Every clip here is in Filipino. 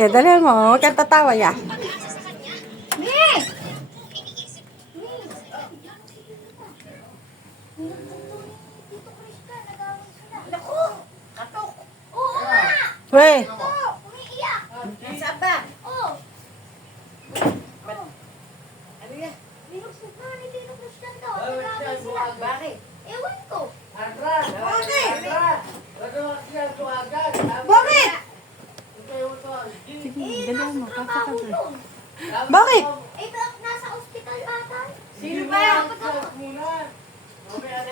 Dali mo. Huwag kang tatawa ya. Weh. Saba. Oh. Ano yan? Binuksan na, hindi binuksan daw. Nagawin sila. Bakit? Ewan ko. Bakit? Bakit? Sige, Eh, dali nasa mo. trabaho Pasok ka. yun. Bakit? Eh, bakit nasa ospital ata? Sino ba yan? Sabi, Kuya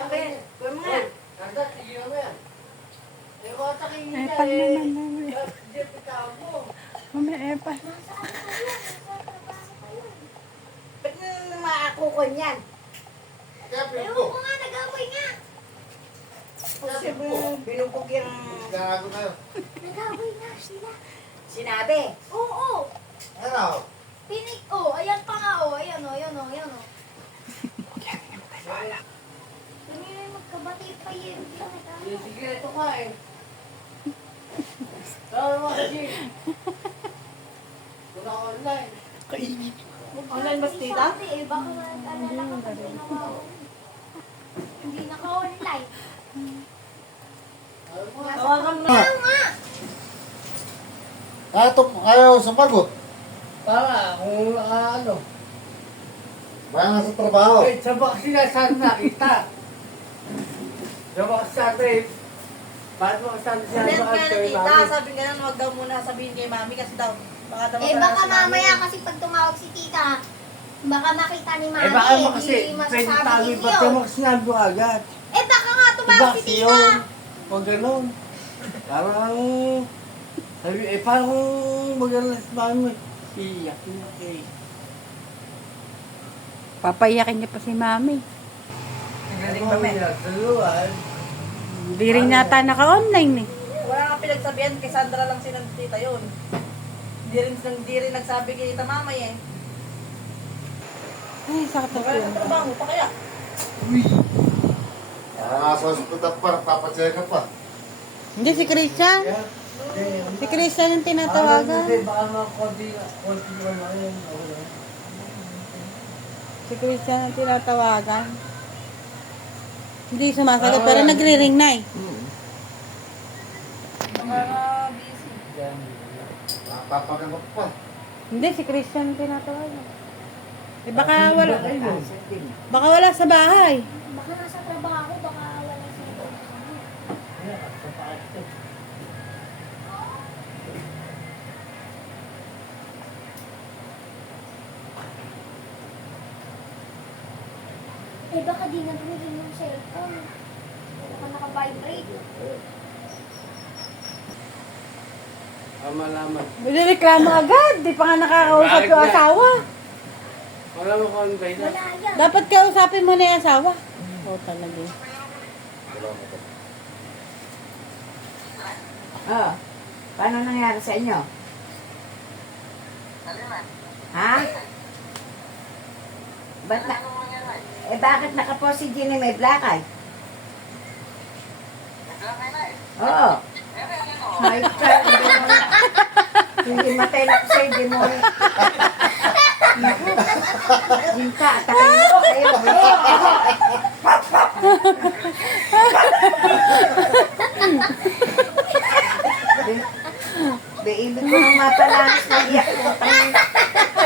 mo nga. Epal naman namin. Mamaya epal. nasa ano kayo? Nasa trabaho kayo. Ba't na maakukon yan? Ewan ko nga, nag-away nga. Kasi binubog yung Nag-away nga sila. sinabi. Oo. Pinik, ayan pa nga, ayan ayan ayan Ano yun, magkabati pa yun. Hindi na nag-away. Sige, ito ka eh. Tawag mo kasi. Wala ka online. Online ba, tita? Sabi eh, baka nag-alala ka pag ginawa. Hindi naka-online. Tawagan mo. Ayaw nga! Ayaw sumagot. Para kung ano. Baka nasa trabaho. Eh, sa vaccine na saan nakita? Sa vaccine, paano mo saan siya Then sa kaya tita, sabi nga nun, huwag daw muna sabihin kay mami kasi daw, baka daw Eh baka mamaya kasi pag tumawag si tita, baka makita ni mami, Eh baka mo kasi, hindi pwede masasabi tayo din ba't yun. yung vaccine mo agad? Eh baka nga tumawag si tita. Vaccine. Huwag ganun. Parang, sabi, paano kung magalas mami? Iyak eh. Papayakin niya pa si mami. Galing ba, men? Sa luwan. Hindi rin yata naka-online eh. Wala nga pinagsabihan, kay Sandra lang si tita yun. Hindi rin nagsabi kay tita mamay eh. Ay, sakit ang Wala sa tiyan. trabaho pa kaya. Nasa hospital pa, papacheck up pa. Hindi, si Christian. Si Christian yung tinatawagan. Baka mga konti ko na yun. Si Christian ang tinatawagan. Hindi sumasagot, pero nagre-ring na eh. Baka busy. Papagamot pa. Hindi, si Christian ang tinatawagan. Eh, baka wala sa bahay. Baka nasa trabaho, baka wala siya. Eh baka di nag-ring yung cellphone. Baka naka-vibrate. Malaman. Nireklamo agad. Di pa nga nakakausap yung asawa. Wala mo kung ba yun? Wala yan. Dapat kausapin mo na yung asawa. Oo, talaga. Oh, paano nangyari sa inyo? Ha? Ba't na? Bakit nakapost si Ginny may black eye? Oo. Ay, hindi matay na ko sa'yo, hindi mo. Jinta, atakayin mo kayo. Ibig ko nang mapalakas na iyak.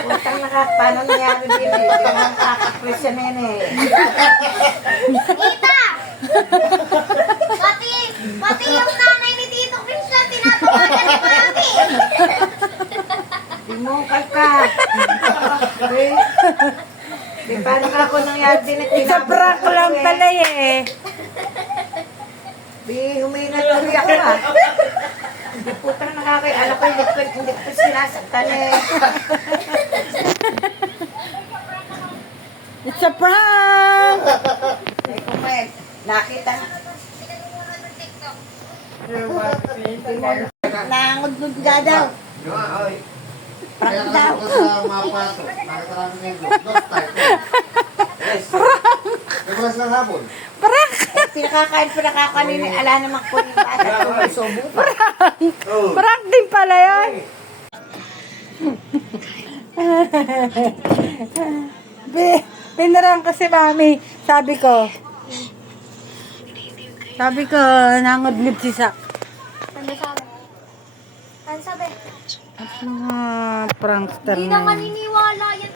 Utang paano nangyari din eh. Yung nakakapres yan eh. Tita! Pati yung nanay ni Tito Christian, tinatawagan ni mami. Di mo ka. Di paano ka ako nangyari din at Sa prank lang pala eh. Di huminga tuloy ako ha. Hindi putang nakakaiala ko hindi ko sinasaktan eh. It's a prank! Eh kung may nakita nangod-ngod ka daw. Kaya ka ko sa mapa to. Nakita namin yung look type. Yes. Diba lang habon? Prank! pinakakain, ala naman po yung bata. Sumusubo pa. Oh. Prank din pala yun. Pinarang kasi mami. Sabi ko, nangodlib si Sak. Ano sabi? Ano sabi? Mga prankster Hindi na na yun. maniniwala yan